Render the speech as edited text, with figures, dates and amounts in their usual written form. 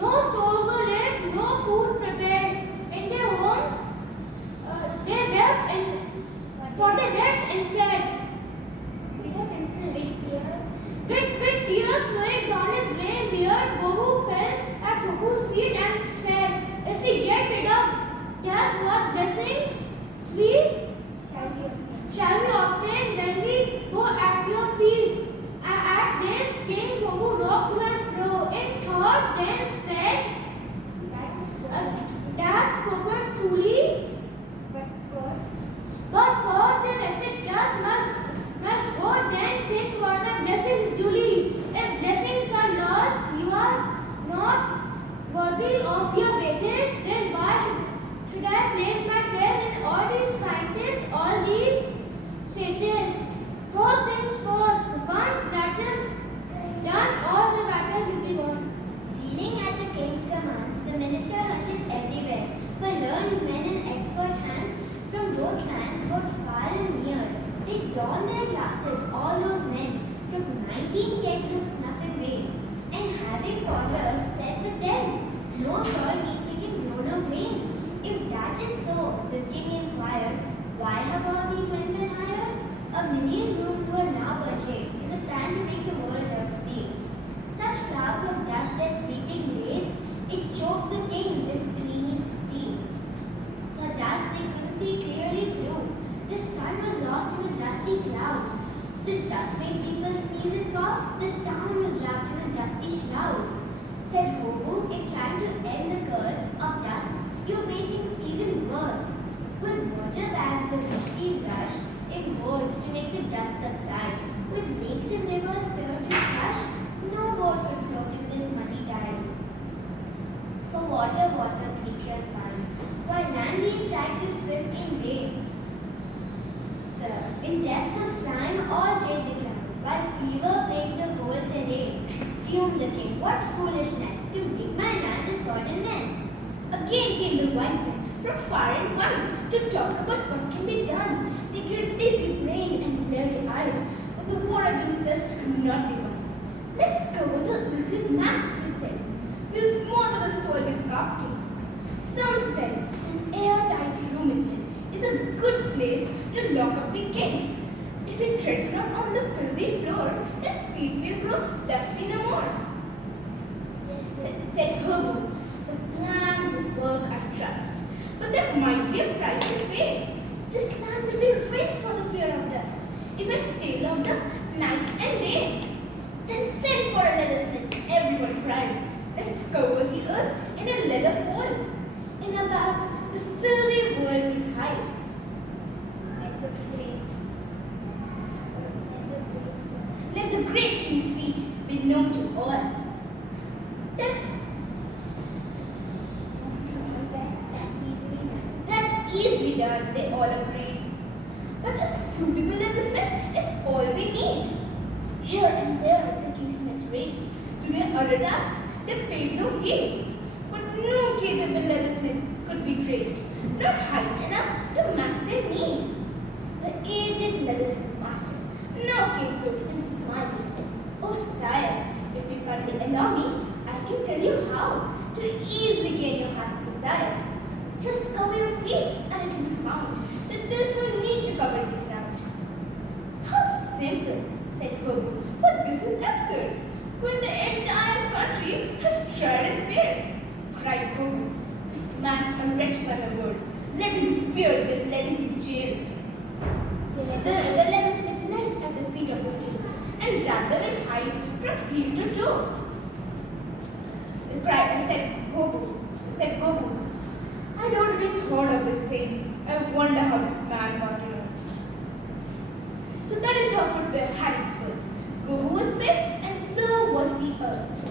No stores were lit, no food prepared. In their homes, they wept for they wept instead. With tears flowing down his grey beard, Gobu fell at Choku's feet and said, "If we get rid of that's what blessings, sweet, shall we obtain when we go at your feet?" At this, King Gobu rocked to and fro in thought, then said, "That's spoken truly. But first the wretched dust must go, then think what the blessings duly. If blessings are lost, you are not worthy of your wages, then why should I place my trust in all these scientists, all these sages? First things first, once that is done, all the matters will be gone." Kneeling at the king's commands, the minister hunted everywhere for learned men and expert hands from both lands, both far and near. They donned their glasses, all those men, took 19 kegs of snuff and whey, and having pondered, said with them, "No soil means we can grow no grain." If that is so, the king inquired, why have all these men been hired? 1,000,000 rooms were now purchased in the plan to make the world dirt-free. Such clouds of dust their sweeping raised, it choked the king, this cleaning speed. For dust they couldn't see clearly through. The sun was lost in a dusty cloud. The dust made people sneeze and cough. The town was wrapped in a dusty shroud. Said Hobu, in trying to end the curse of dust, you made things even worse. With water bags the Rishis rushed in hordes to make the dust subside. With lakes and rivers turned to slush, no boat could float in this muddy tide. For water creatures find, while land beasts tried to swim in vain. Sir, in depths of slime all trade declined, while fever plagued the whole terrain. Fumed the king, what foolishness, to make my land a sodden mess. Again came the wise men from far and wide to talk about what can be done. They grew dizzy brained and blurry eyed, but the war against dust could not be won. "Let's cover the earth with mats," they said. "We'll smother the soil with carpeting." Some said an airtight room instead is a good place to lock up the king. If he treads not on the filthy floor, his feet will grow dusty no more. Said Hobu, "The plan will work, I trust, but there might be a price to pay. This land will be red for the fear of dust if I stay locked up night and day." "Then send for a leathersmith," everyone cried. "Let's cover the earth in a leather pole. In a bag, the filthy world will hide." Let the great king's feet be known to all. That's easily done, they all agreed. But just 2 people at the smith is all we need. Here and there the kingsmiths raged. To their other tasks they paid no heed. But no capable leathersmith could be traced, nor heights enough to match their need. The aged leathersmith master now came forth and smiled and said, "Oh sire, if you kindly allow me, I can tell you how to easily gain your heart's desire. Just cover your feet and it will be found that there's no need to cover the ground." "How simple," said Hobu, "but this is absurd, when the entire country has tried and failed." Cried Gobu, "This man's a wretch by the word. Let him be speared, then let him be jailed." The leathersmith knelt at the feet of the king and wrapped them in hide from heel to toe. Said Gobu, "I'd already thought of this thing. I wonder how this man got here." So that is how footwear had its birth. Gobu was big and so was the earth.